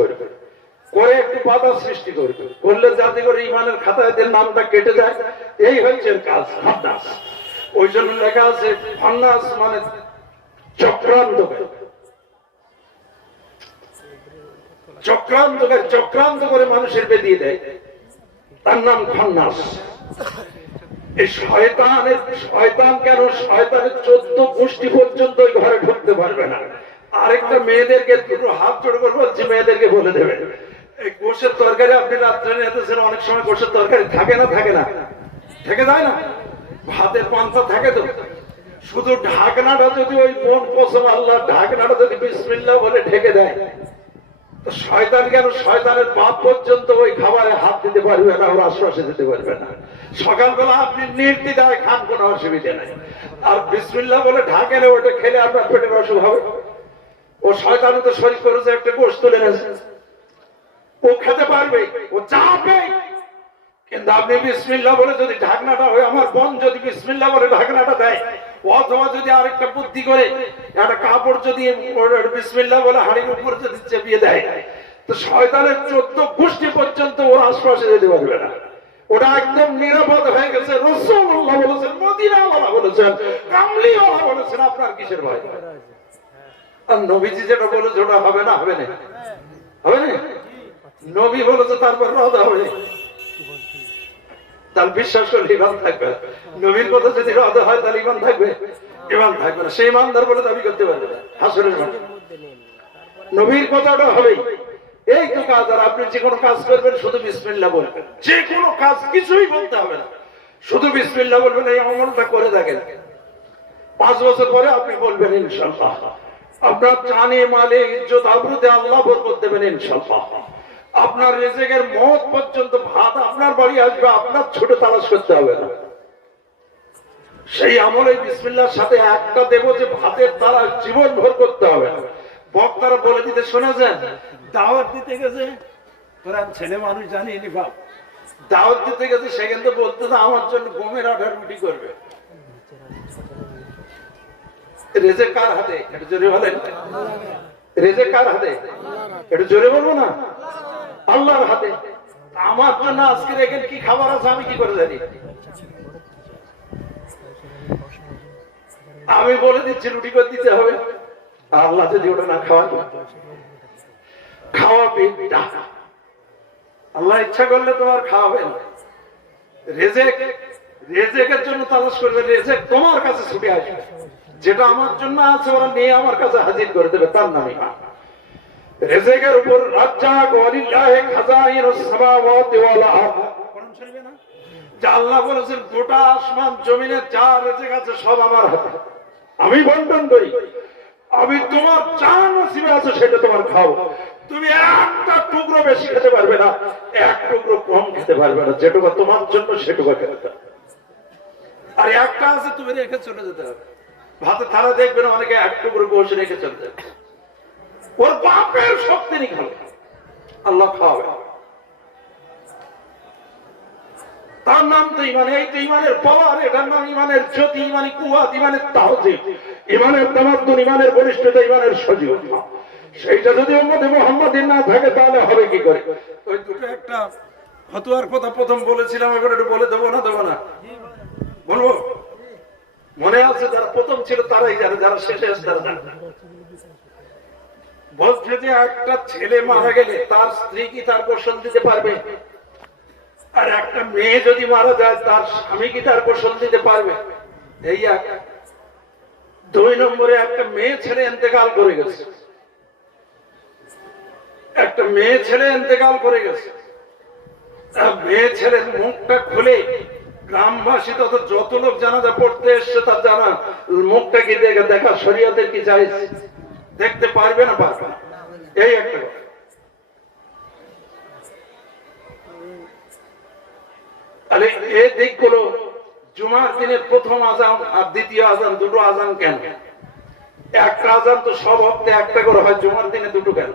করবে, করে একটু বাধা সৃষ্টি করবে, করলে যাতে করে ইমানের খাতায় নামটা কেটে যায়। এই হচ্ছে কাজ খান্নাস। ওই জন্য লেখা আছে খান্নাস মানে চক্রান্ত করে মানুষের বেঁধিয়ে দেয়, তার নাম খান্নাস। এই শয়তান কেন? শয়তানের 14 গোষ্ঠী পর্যন্ত ওই ঘরে ঢুকতে পারবে না। আরেকটা মেয়েদেরকে দুটো হাত জোড় করে বলছি, মেয়েদেরকে বলে দেবে, এই গোশের তরকারি আপনি রাত্রে নিতেছেন, অনেক সময় গোশের তরকারি থাকে না থেকে যায় না, ভাতের পান্তা থাকে তো, শুধু ঢাকনাটা যদি ওই মন কসম আল্লাহ ঢাকনাটা যদি বিসমিল্লাহ বলে ঢেকে দেয়, তো শয়তান কেন? শয়তানের বাপ পর্যন্ত ওই খাবারে হাত দিতে পারবে না, ওর আশ্বাসে দিতে পারবে না। সকালবেলা আপনি নির্দ্বিধায় খান, কোনো অসুবিধা নাই, আর বিসমিল্লাহ বলে ঢাকেলে ওটা খেলে আপনার পেটের অসুখ হবে। ও শয়তান তো শরীর করেছে, একটা গোশ তুলে নেছে, ও খেতে পারবে, ও চাপে। কিন্তু আপনি বিসমিল্লাহ বলে যদি ঢাকনাটা হয়, আমার বোন যদি বিসমিল্লাহ বলে ঢাকনাটা দেয়, অথবা যদি আরেকটা বুদ্ধি করে একটা কাপড় যদি বিসমিল্লাহ বলে হাড়ির উপর যদি চেপিয়ে দেয়, তো শয়তানের 14 গোষ্ঠী পর্যন্ত ওর আশপাশে যেতে পারবে না। ওটা একদম নিরাপদ হয়ে গেছে। রাসূলুল্লাহ বলেছেন, মদিনাওয়ালা বলেছেন, কামলিওয়ালা বলেছেন, আপনার কিসের ভয়? আর নবীজি যেটা বলেছে ওটা হবে না? হবে না? নবী বলেছে, তারপর রদ হবে, তার বিশ্বাস করলে ইমান থাকবে। নবীর কথা যদি রদ হয় তাহলে ইমান থাকবে? ইমান থাকবে না। সেই ইমানদার বলে দাবি করতে পারবে না হাসরের মাঠে। নবীর কথাটা হবেই। এই তো কাজ। আর আপনি যে কোনো কাজ করবেন শুধু বিসমিল্লাহ বলবেন, যে কোনো কাজ কিছুই বলতে হবে না, শুধু বিসমিল্লাহ বলবেন। এই আমলটা করে দেখেন, 5 বছর পরে আপনি বলবেন ইনশাআল্লাহ, আপনার জানে মালে ইজ্জত আবরুতে আল্লাহ বরকত দেবেন ইনশাআল্লাহ। আপনার রিজিকের মত পর্যন্ত ভাত আপনার বাড়ি আসবে, আপনার ছোট তালাশ করতে হবে না। সেই আমলে বিসমিল্লাহর সাথে একটা দেব যে ভাতের তালাশ জীবন ভর করতে হবে না। বক্তারা বলে দিতে শোনাছেন, দাওয়াত দিতে গেছে, তোরা ছেলে মানুষ জানিনি বাপ, দাওয়াত দিতে গেছে, সেখান তো বলতে না আমার জন্য গমের আটা রুটি করবে। রেজেক কার হাতে? একটু জোরে বলেন। রেজেক কার হাতে? একটু জোরে বলবো না? আল্লাহর হাতে। আমার জন্য আজকে দেখেন কি খাবার আছে আমি কি করে জানি? আমি বলে দিচ্ছি রুটি করে দিতে হবে, আল্লাহ যদি ওটা না খাওয়াবে, আল্লাহ ইচ্ছা করলে তোমার খাওয়াবেন। রেজেকের জন্য তালাশ করবে, রেজেক তোমার কাছে ছুটে আসবে। যেটা আমার জন্য আছে ওরা নিয়ে আমার কাছে হাজির করে দেবে, তার নামই রেজেকের উপর রাজ্জাক ওয়ালিল্লাহি খাজাইনুস সামাওয়াতি ওয়াল আরদ। কোরআন শরীফে না যে আল্লাহ বলেছেন গোটা আসমান জমিনের যা রেজেক আছে সব আমার হাতে, আমি বন্টন করি। আমি তোমার যা নসিবে আছে সেটা তোমার খাও। তুমি একটা টুকরো বেশি খেতে পারবে না, এক টুকরো কম খেতে পারবে না। যেটুকু তোমার জন্য সেটুকু খেতে হবে। আর একটা আছে তুমি রেখে চলে যেতে হবে। ভাতে থালা দেখবেন অনেকে এক টুকরো বসে রেখে চলতে, ওর বাপের সব তিনি খাবে, আল্লাহ খাওয়াবে। তার নাম তো ইমান। এই তো ইমানের পাওয়ার, এটার নাম ইমানের জ্যোতি, ইমানি কুয়াত, ইমানের তাওহীদ, ইমানের তামাদ্দুন, ইমানের বলিষ্ঠতা, ইমানের সজীবতা। সেইটা যদি উম্মতে মুহাম্মাদিন না থাকে তাহলে হবে কি করে? ওই দুটো একটা ফতোয়ার কথা প্রথম বলেছিলাম, এবার একটু বলে দেবো না? বলবো? মনে আছে যারা প্রথম ছিল তারাই জানে, যারা শেষে আছে তারা জানে না। বলছে যে একটা ছেলে মারা গেলে তার স্ত্রী কি তার গোসল দিতে পারবে? আর একটা মেয়ে যদি মারা যায় তার স্বামী কি তার গোসল দিতে পারবে? এই এক। 2 নম্বরে একটা মেয়ে ছেলে ইন্তেকাল করে গেছে, একটা মেয়ে ছেলে ইন্তেকাল করে গেছে। মেয়ে ছেলের মুখটা খুলে গ্রামবাসী তত যত লোক জানাজা পড়তে এসছে তার জানা মুখটা কি দেখা শরীয়তের কি চাইছে দেখতে পারবে না? পারবে না। এই একটা কথা। তাহলে এই দিকগুলো, জুমার দিনের প্রথম আজান আর দ্বিতীয় আজান, দুটো আজান কেন? একটা আজান তো সব হপ্তাহে একটা করে হয়, জুমার দিনে দুটো কেন?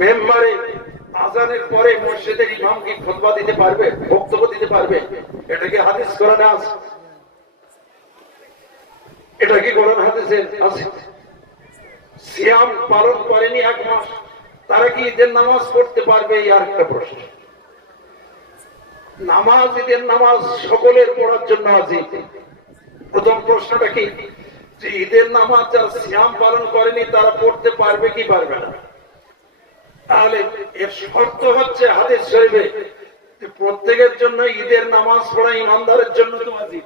মেম্বারে আজানের পরে মসজিদের ইমাম কি খুতবা দিতে পারবে, বক্তব্য দিতে পারবে? এটা কি হাদিস কোরআনে আছে? এটা কি কোরআন হাদিসে আছে? সিয়াম পালন করেনি 1 মাস, তারা কি ঈদের নামাজ পড়তে পারবে? এই আরেকটা প্রশ্ন। নামাজ, ঈদের নামাজ সকলের পড়ার জন্য ওয়াজিব। প্রথম প্রশ্নটা কি, যে ঈদের নামাজ যারা সিয়াম পালন করেনি তারা পড়তে পারবে কি পারবে না? তাহলে এর শর্ত হচ্ছে হাদিস শরীফে প্রত্যেকের জন্য ঈদের নামাজ পড়া ইমানদারের জন্য তো ওয়াজিব।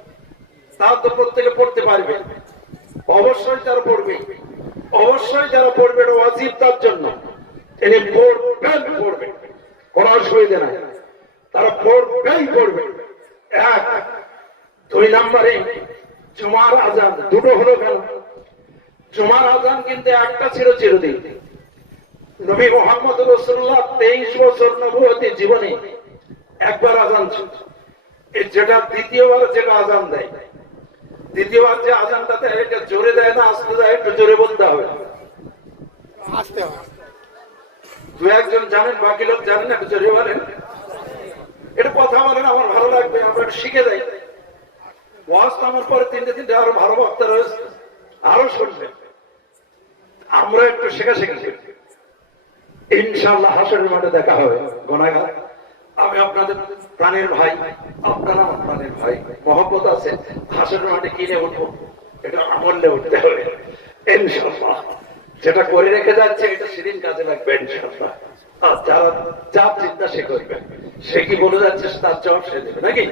তাও তো প্রত্যেকে পড়তে পারবে? অবশ্যই তারা পড়বে, অবশ্যই যারা পড়বে এটা ওয়াজিব তার জন্য। তিনি পড়বে, কোন অসুবিধা নাই, তারা পড়বেই পড়বে। 1 2 নম্বরে জুমার আজান দুটো হলো কেন? জুমার আজান কিন্তু একটা ছিল চিরদিন। নবী মুহাম্মদ রাসূলুল্লাহ 23 বছর নবুয়তি জীবনে একবার আজান ছিল, যেটা দ্বিতীয়বার যেটা আজান দেয়। দ্বিতীয়বার যে আজানটা দেয় এটা জোরে দেয় না আস্তে দেয়? একটু জোরে বলতে হবে, আস্তে হবে। 2-1 জানেন, বাকি লোক জানেন না, একটু জোরে বলেন। এটা কথা বলেন, আমার ভালো লাগবে, আমরা একটু শিখে যাই। ওয়াজ তো আমার পরে 3টে আরো ভালো বক্তা রয়েছে, আরো শুনবেন। আমরা একটু শেখাশেখি করি, ইনশাআল্লাহ হাসরের মাঠে দেখা হবে। গুনাহগার আমি আপনাদের প্রাণের ভাই, আপনারা আমার প্রাণের ভাই, মহব্বত আছে। হাসরের মাঠে কিনে উঠবো, এটা আমলে উঠতে হবে ইনশাআল্লাহ। যেটা করে রেখে যাচ্ছে এটা সেদিন কাজে লাগবে ইনশাআল্লাহ। আর যারা যা চিন্তা সে করবে, সে কি বলে যাচ্ছে তার জবাব সে দেবে, নাকি?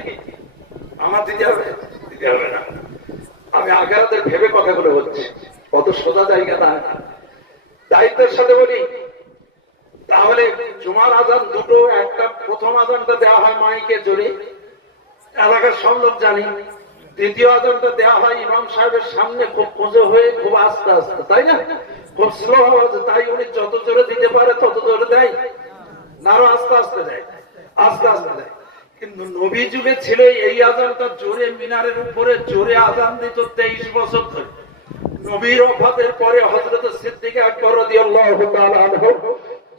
আমার দিতে হবে? দিতে হবে না। আমি আখেরাতের ভেবে কথাগুলো বলছি, কত সোজা জায়গা না। দায়িত্বের সাথে বলি, তাহলে জুমার আজান দুটো, একটা প্রথম আজানটা দেওয়া হয় মাইকে জোরে, এলাকার সব লোক জানি। দ্বিতীয় আজানটা দেওয়া হয় ইমাম সাহেবের সামনে, খুব পুজো হয়ে, খুব আস্তে আস্তে, তাই না? খুব স্লো আওয়াজে। তাই উনি যত জোরে দিতে পারে তত জোরে দেয় না, আরো আস্তে আস্তে দেয়, আস্তে আস্তে দেয়। কিন্তু নবী যুগে ছিল এই আজানটা জোরে, মিনারের উপরে জোরে আজান দিত 23 বছর ধরে। নবীর ওফাতের পরে হযরত সিদ্দিক আকবর রাদিয়াল্লাহু তাআলা আনহু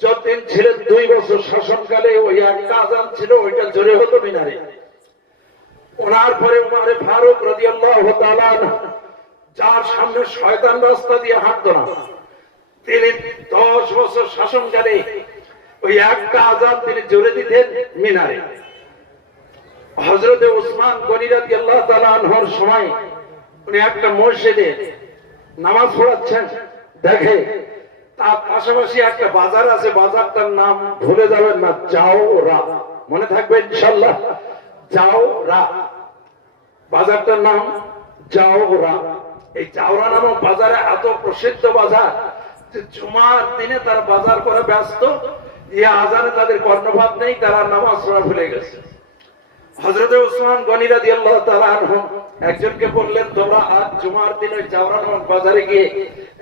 যতদিন ছিলেন 2 বছর শাসনকালে, ওই একটা আজান ছিল, ওইটা জোরে হতো মিনারে। ওনার পরে উমরে ফারুক রাদিয়াল্লাহু তাআলা আনহু, যার সামনে শয়তান রাস্তা দিয়ে হাঁটতো না, তিনি 10 বছর শাসনকালে ওই একটা আজান তিনি জোরে দিতেন মিনারে। হযরত উসমান গনি রাদিয়াল্লাহু তাআলা আনহুর সময় উনি একটা মসজিদে নামাজ পড়াচ্ছেন, দেখে তার পাশাপাশি একটা বাজার আছে, বাজারটার নাম ভুলে যাবেন না, জাওরা, মনে থাকবে ইনশাআল্লাহ, জাওরা, বাজারটার নাম জাওরা। এই জাওরা নামক বাজারে এত প্রসিদ্ধ বাজার যে জুমার দিনে তারা বাজার করে ব্যস্ত, ইয়া আজানে তাদের কর্ণপাত নেই, তারা নামাজ পড়া ভুলে গেছে। হযরত উসমান গনি রাদিয়াল্লাহু তাআলা আনহু একজনকে বললেন, তোমরা আজ জুমার দিনে জাওরা নামক বাজারে গিয়ে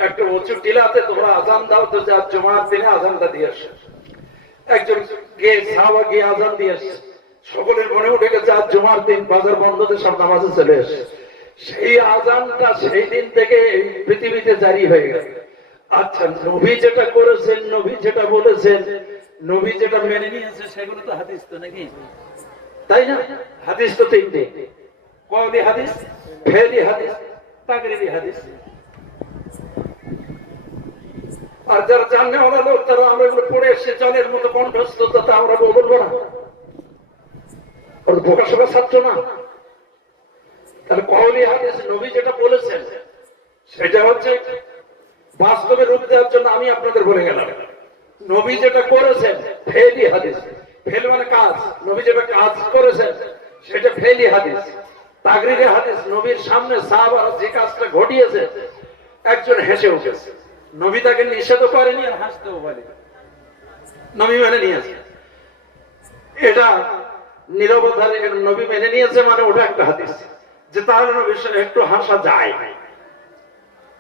একটা উঁচু টিলাতে তোমরা আজান দাও তো, যা জুমার দিনে আজানটা দিয়ে আসো। একজন গিয়ে সাহাবা গিয়ে আজান দিয়ে আসে, সকলের মনে উঠে গেছে আজ জুমার দিন, বাজার বন্ধতে সব নামাজে চলে আসে। সেই আজানটা সেই দিন থেকে পৃথিবীতে জারি হয়ে গেছে। আচ্ছা, নবী যেটা করেছেন, নবী যেটা বলেছেন, নবী যেটা মেনে নিয়েছে, সেগুলো তো হাদিস তো, নাকি? তাই না? হাদিস তো 3টে, কওলি হাদিস, ফেলি হাদিস, তাকরিরি হাদিস। আর যারা জানে ওরা লোক, তারা আমরা এগুলো পড়ে এসে জলের মতো কণ্ঠস্থ, তা আমরা বলবো না, ওর বোকা শোকা ছাত্র না। তাহলে কওলি হাদিস, নবী যেটা বলেছেন সেটা হচ্ছে বাস্তবে রূপ দেওয়ার জন্য আমি আপনাদের বলে গেলাম। নবী যেটা করেছেন ফেলি হাদিস, ফেল মানে কাজ, নবী যেটা কাজ করেছেন সেটা ফেলি হাদিস। তাকরিরি হাদিস, নবীর সামনে সাহাবারা যে কাজটা ঘটিয়েছে, একজন হেসে উঠেছে, নবী তাকে নিষেধ করেনি আর হাসতেও পারে, নবী মেনে নিয়েছে। এটা নীরবতার নবী মেনে নিয়েছে মানে ওটা একটা হাদিস, যে তাহলে নবীর সাথে একটু হাসা যায়।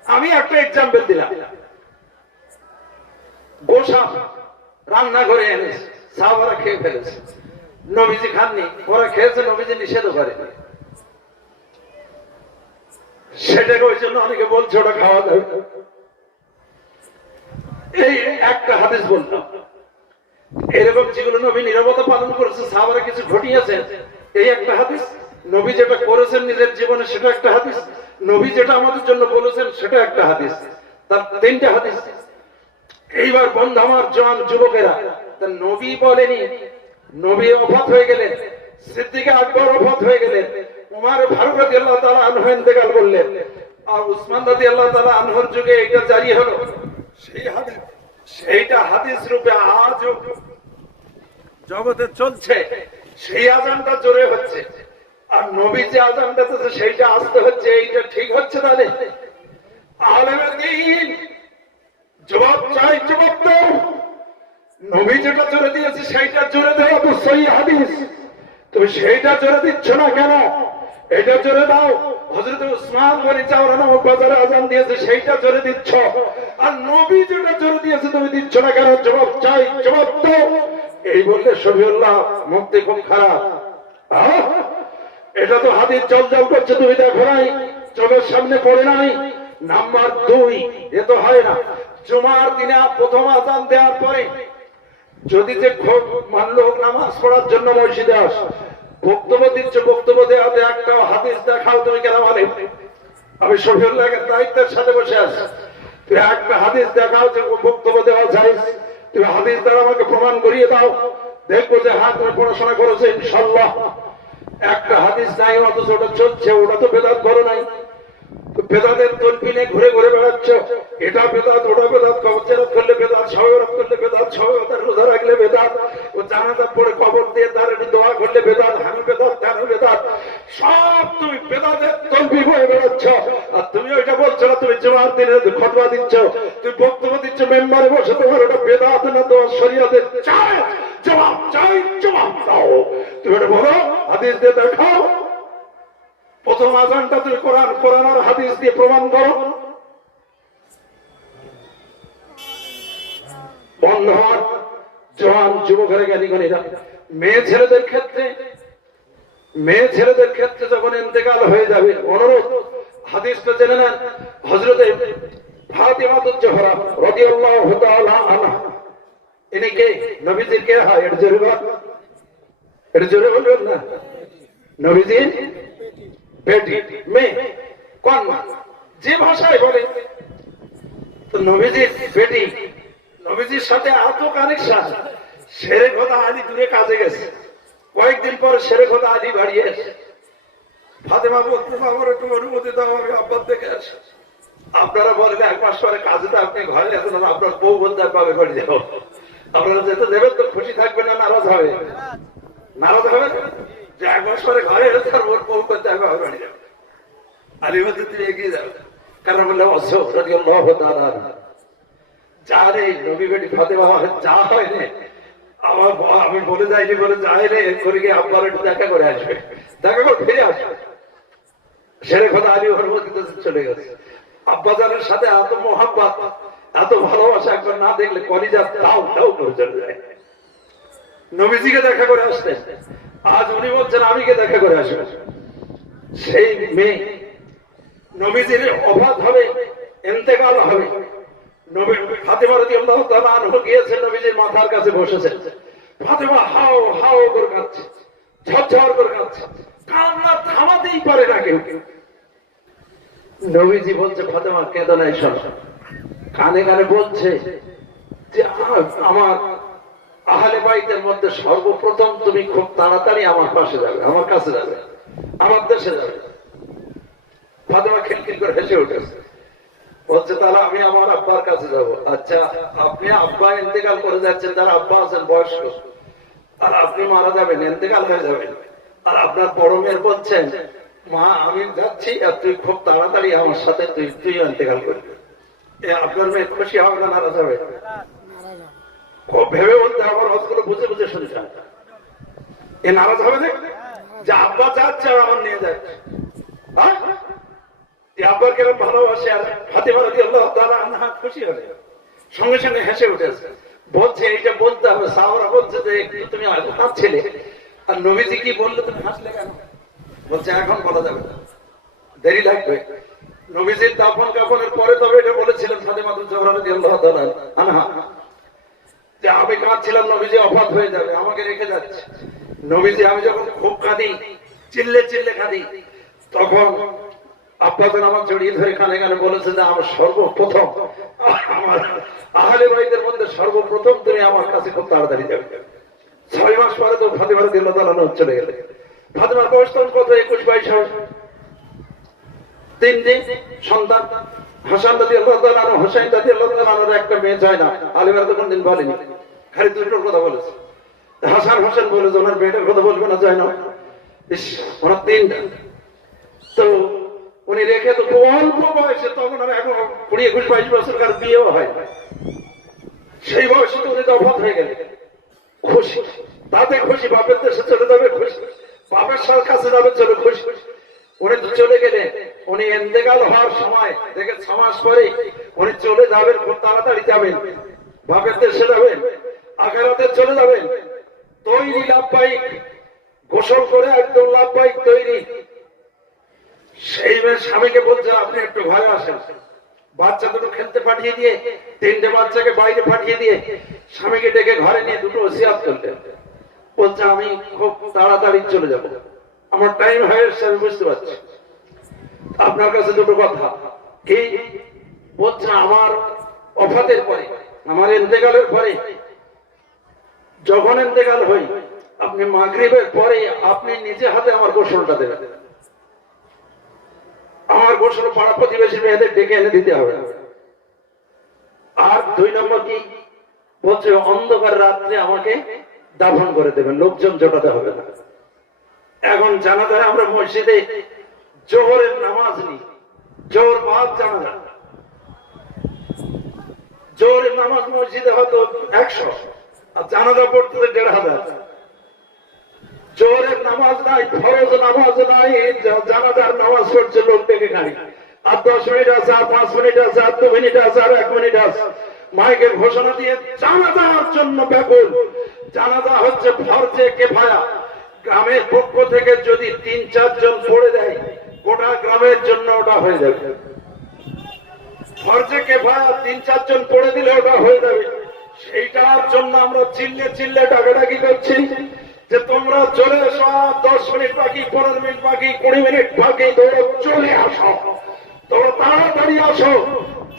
আমি একটা এক্সাম্পল দিলাম, গোশাপ রান্না করে এনেছে, সাহাবারা খেয়ে ফেলেছে, নবীজি খাননি, ওরা খেয়েছে, নবীজি নিষেধ করেনি। সেটাকে ওই জন্য অনেকে বলছে ওটা খাওয়া যাবে। এই একটা হাদিস বললাম। এরকম যেগুলো নবী নীরবতা পালন করেছে, সাহাবারা কিছু ঘটিয়েছেন, এই একটা হাদিস। নবী যেটা করেছেন নিজের জীবনে সেটা একটা হাদিস, নবী যেটা আমাদের জন্য বলেছেন সেটা একটা হাদিস। তার 3টা হাদিস। এইবার বন্ধু আমার জওয়ান যুবকেরা, তা নবী বলেনি, নবী ওফাত হয়ে গেলেন, সিদ্দিক আকবর ওফাত হয়ে গেলেন, উমর ফারুক রাদিয়াল্লাহু তাআলা আনহু ইন্তেকাল করলেন, আর উসমান রাদিয়াল্লাহু তাআলা আনহুর যুগে এটা জারি হলো। সেইটা হাদিস রূপে আজও জগতে চলছে। সেই আজানটা জোরে হচ্ছে, আর নবী যে আজানটা দিয়েছে সেইটা আসতে হচ্ছে। এইটা ঠিক হচ্ছে তাহলে? আলেমের দ্বীন জবাব চাই, জবাব দাও। নবী যেটা জোরে দিয়েছে সেইটা জোরে দেওয়া তো সহিহ হাদিস, তুমি সেইটা জোরে দিচ্ছ না কেন? এটা জোরে দাও। হযরত উসমান গনি চাওরা নামক বাজারে আজান দিয়েছে, সেইটা জোরে দিচ্ছ, আর নবী যেটা জোরে দিয়েছে তুমি দিচ্ছ না কেন? জবাব চাই, জবাব দাও। এই বললে শফিউল্লাহ মুক্তি খুব খারাপ। এটা তো হাদিস জল জল করছে, তুমি দেখো নাই, চোখের সামনে পড়ে নাই। নাম্বার 2, এ তো হয় না। জুমার দিনে প্রথম আজান দেওয়ার পরে যদি যে লোক নামাজ পড়ার জন্য মসজিদে আস, বক্তব্য দিচ্ছ, বক্তব্য দেওয়াতে একটা হাদিস দেখাও, তুমি কেন বলে? আমি শফিউল্লাহকে দায়িত্বের সাথে বসে আছি, তুমি একটা হাদিস দেখাও যে বক্তব্য দেওয়া যায়, তুমি হাদিস দ্বারা আমাকে প্রমাণ করিয়ে দাও, দেখবো যে হ্যাঁ তুমি পড়াশোনা করেছো ইনশাআল্লাহ। একটা হাদিস নাই, অথচ ওটা চলছে। ওটা তো বেদাত করো নাই, বেদাতের তলপিনে ঘুরে ঘুরে বেড়াচ্ছ। এটা বেদাত, ওটা বেদাত, কবর জিয়ারত করলে বেদাত, শবে বরাত করলে বেদাত, শবে বরাতের রোজা রাখলে বেদাত, ও জানাজা পড়ে কবর দিয়ে তার একটু দোয়া করলে বেদাত, হানি বেদাত, তেন বেদাত, সব তুমি বেদাতের তলপি হয়ে বেড়াচ্ছ। আর তুমি ওইটা বলছো না, তুমি জুমার দিনে খুতবা দিচ্ছ, তুমি বক্তব্য দিচ্ছ মেম্বারে বসে, তোমার ওটা বেদাত না তোমার শরীয়তে চাই? জবাব চাই, জবাব দাও। তুমি এটা বলো, হাদিস দিয়ে দেখাও। প্রথম আজানটা তুমি কোরআন আর হাদিস দিয়ে প্রমাণ করো। বন্ধ হওয়ার জওয়ান যুবকের জ্ঞানীগণীরা, মেয়ে ছেলেদের ক্ষেত্রে যখন ইন্তেকাল হয়ে যাবে, অনুরোধ হাদিসটা জেনে নেন। হযরতে ফাতিমাতুজ জোহরা রাদিয়াল্লাহু তাআলা আনহা, ইনি কে? নবীজির কে হয়? এটা জোরে বলবেন না। নবীজির বেটি, মেয়ে, কন্যা, যে ভাষায় বলে। তো নবীজির বেটি, নবীজির সাথে এত কানেকশন। শেরে খোদা আলী দূরে কাজে গেছে, কয়েকদিন পরে শেরে খোদা আলী বাড়ি এসে ফাতেমা বলতে, আমার একটু অনুমতি দাও, আমি আব্বার দেখে আসি। আপনারা বলেন 1 মাস পরে কাজে তো আপনি ঘরে আছেন, আপনার বউ বলতে পাবে বাড়ি যাবো। আপনারা যেতে দেবেন তো খুশি থাকবেন না নারাজ হবে? নারাজ হবে যে 1 মাস পরে ঘরে এসে তার ওর বউ করতে হবে, আমি বাড়ি যাবো। আলী বলতে তুমি এগিয়ে যাবে, কারণ বললে অসহ রাদিয়াল্লাহু তাআলা যারে নবী বেটি ফাতেমা যা হয় না, আমার আমি বলে যাইনি, বলে যায় রে করে গিয়ে আব্বার একটু দেখা করে আসবে, দেখা করে ফিরে আসবে। শেরে খোদা আলী অনুমতিতে চলে গেছে। আব্বাজানের সাথে এত মোহাব্বত, এত ভালোবাসা, একবার না দেখলে কলিজা দাও দাও করে চলে যায়। নবীজিকে দেখা করে আসতেন, আজ উনি বলছেন আমিকে দেখা করে আসবে। সেই মেয়ে নবীজির ওফাত হবে, ইন্তেকাল হবে। নবী ফাতেমা রাদিয়াল্লাহু তাআলা আনহা গিয়েছেন, নবীজির মাথার কাছে বসেছেন। ফাতেমা হাও হাও করে কাঁদছে, ঝরঝর করে কাঁদছে, কান্না থামাতেই পারে না কেউ। নবীজি বলছে, ফাতেমা কেঁদো না, এসব কানে কানে বলছে যে আমার আহলে বাইতের মধ্যে সর্বপ্রথম তুমি খুব তাড়াতাড়ি আমার পাশে যাবে, আমার কাছে যাবে, আমার দেশে যাবে। ফাতেমা খিলখিল করে হেসে উঠেছে, বলছে তাহলে আমি আমার আব্বার কাছে যাব। আচ্ছা, আপনি আব্বা ইন্তেকাল করে যাচ্ছেন, যারা আব্বা আছেন বয়স্ক, আর আপনি মারা যাবেন, ইন্তেকাল হয়ে যাবেন, আর আপনার বড় মেয়ের বলছেন মা আমি যাচ্ছি, আর তুই খুব তাড়াতাড়ি আমার সাথে তুই ইন্তেকাল করবি। আপনার মেয়ে খুশি হবে না নারাজ হবে? খুব ভেবে বলতে, আমার হজগুলো বুঝে বুঝে শুনছেন, এ নারাজ হবে না যে আব্বা যাচ্ছে আর আমার নিয়ে যাচ্ছে? হ্যাঁ, আব্বার কেরম ভালোবাসে। আর ফাতেমা রাদিয়াল্লাহু তাআলা আনহা খুশি হলে সঙ্গে সঙ্গে হেসে উঠেছে, বলছে এইটা বলতে হবে। সাহাবারা বলছে যে তুমি হাসছিলে, আর নবীজি কি বললে তুমি হাসলে কেন? বলছে এখন বলা যাবে না, দেরি লাগবে। নবীজির দাফন কাফনের পরে তবে এটা বলেছিলেন ফাতেমা জোহরা রাদিয়াল্লাহু তাআলা আনহা, যে আমি কাঁদছিলাম, নবীজি ওফাত হয়ে যাবে, আমাকে রেখে যাচ্ছে। নবীজি, আমি যখন খুব কাঁদি, চিল্লে চিল্লে কাঁদি, তখন আব্বাজান আমার জড়িয়ে ধরে কানে কানে বলেছে যে আমার সর্বপ্রথম আমার আহলে বাইতের মধ্যে সর্বপ্রথম তুমি আমার কাছে খুব তাড়াতাড়ি যাবে। 6 মাস পরে তো ফাতেমা রাদিয়াল্লাহু তাআলা চলে গেলে। ফাতেমার বয়স তখন কত? 21-22 হবে। 3 দিন সন্তান হাসান রাদিয়াল্লাহু তাআলা আর হুসাইন রাদিয়াল্লাহু তাআলার একটা মেয়ে যায় না। আলেমরা তো কোনদিন বলেনি, খালি দুটোর কথা বলেছে। হাসান হোসেন বলে যে ওনার মেয়েটার কথা বলবে না, যায় না। ওনার 3 দিন তো উনি রেখে তো খুব অল্প বয়সে, তখন আর এখন 20-21-22 বছরকার বিয়েও হয়। সেই বয়সে তো উনি দফাত হয়ে গেলেন। খুশি, তাতে খুশি, বাপের দেশে চলে যাবে খুশি, বাপের সার কাছে যাবে চলে খুশি। উনি তো চলে গেলেন। উনি ইন্তেকাল হওয়ার সময় দেখে 6 মাস পরে উনি চলে যাবেন, খুব তাড়াতাড়ি যাবেন, বাপের দেশে যাবেন, আখিরাতে চলে যাবেন। তৈরি লাভবাহিক, গোসল করে একদম লাভবাহিক তৈরি। সেই মেয়ে স্বামীকে বলছে আপনি একটু ঘরে আসেন। বাচ্চা দুটো খেলতে পাঠিয়ে দিয়ে, 3টে বাচ্চাকে বাইরে পাঠিয়ে দিয়ে স্বামীকে ডেকে ঘরে নিয়ে দুটো ওসিয়াত করলেন। বলছে আমি খুব তাড়াতাড়ি চলে যাব, আমার টাইম হয়ে এসছে, আমি বুঝতে পারছি। আপনার কাছে দুটো কথা। কি বলছে? আমার ওফাতের পরে, আমার ইন্তেকালের পরে, যখন ইন্তেকাল হই, আপনি মাগরিবের পরে আপনি নিজে হাতে আমার গোসলটা দেবেন। আমার গোসল পাড়া প্রতিবেশী মেয়েদের ডেকে এনে দিতে হবে। আর 2 নম্বর কি বলছে? অন্ধকার রাত্রে আমাকে দাফন করে দেবেন, লোকজন জোটাতে হবে না। এখন জানাজায় আমরা মসজিদে জোহরের নামাজ নিই, জোহর বাদ জানাজা। জোহরের নামাজ মসজিদে হয়তো 100, আর জানাজা পড়তে 1500। জোহরের নামাজ নাই, ফরজ নামাজ নাই, জানাজার নামাজ পড়ছে লোক ডেকে গাড়ি। আর 10 মিনিট আছে, আর 5 মিনিট আছে, আর 2 মিনিট আছে, আর 1 মিনিট আছে। মাইকের ঘোষণা দিয়ে জানাজার জন্য ব্যাকুল। জানাজা হচ্ছে ফরজে কিফায়া। গ্রামের পক্ষ থেকে যদি 3-4 জন পড়ে দেয়, গোটা গ্রামের জন্য ওটা হয়ে যাবে। ফরজে কিফায়া 3-4 জন পড়ে দিলে ওটা হয়ে যাবে। সেইটার জন্য আমরা চিল্লে চিল্লে ডাকাডাকি করছি যে তোমরা চলে এসো। 10 মিনিট বাকি, 15 মিনিট বাকি, 20 মিনিট বাকি, তোমরা চলে আসো, তোমরা তাড়াতাড়ি আসো।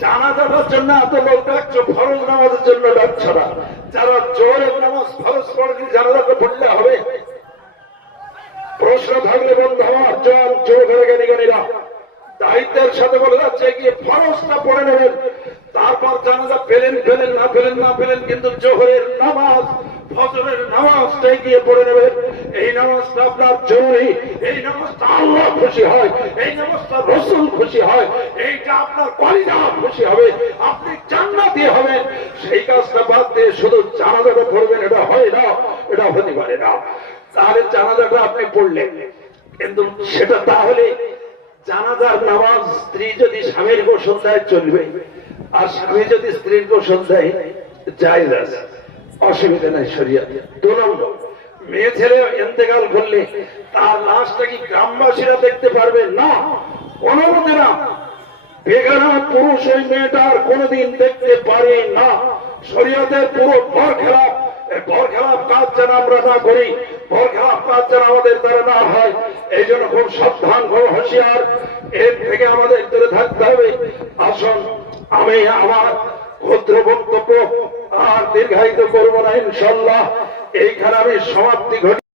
জানাজার জন্য এত লোক ডাকছো, ফরজ নামাজের জন্য ডাকছো না। যারা জোহরের নামাজ ফরজ পড়ে জানাজাকে পড়লে হবে? প্রশ্ন থাকলে বন্ধু আমার জন চোখের জ্ঞানীরা দায়িত্বের সাথে বলে যাচ্ছে গিয়ে ফরজটা পড়ে নেবেন, তারপর জানাজা পেলেন পেলেন না পেলেন না পেলেন, কিন্তু জোহরের নামাজ ফজরের নামাজটাই গিয়ে পড়ে নেবেন। এই নামাজটা আপনার জরুরি, এই নামাজটা আল্লাহ খুশি হয়, এই নামাজটা রাসূল খুশি হয়, এইটা আপনার কলিজা খুশি হবে, আপনি জান্নাতি হবেন। সেই কাজটা বাদ দিয়ে শুধু জানাজাটা পড়বেন, এটা হয় না, এটা হতে পারে না। তাহলে জানাজাটা আপনি পড়লেন, কিন্তু সেটা তাহলে জানাজার নামাজ স্ত্রী যদি স্বামীর গোসল দেয় চলবে, আর স্বামী যদি স্ত্রীর গোসল দেয় জায়েজ আছে, অসুবিধা নাই শরীয়তে। 2 নম্বর, মেয়ে ছেলে ইন্তেকাল করলে তার লাশটা কি গ্রামবাসীরা দেখতে পারবে? না, অনুমতি না। বেগানা পুরুষ ওই মেয়েটার কোনোদিন দেখতে পারে না। শরীয়তের পুরো বরখেলাপ। বরখেলাপ কাজ যেন আমরা না করি, বরখেলাপ কাজ যেন আমাদের দ্বারা না হয়, এই জন্য খুব সাবধান, খুব হুঁশিয়ার, এর থেকে আমাদের দূরে থাকতে হবে। আসুন, আমি আমার ক্ষুদ্র বক্তব্য আর দীর্ঘায়িত করবো না, ইনশাল্লাহ এইখানে আমি সমাপ্তি ঘটি।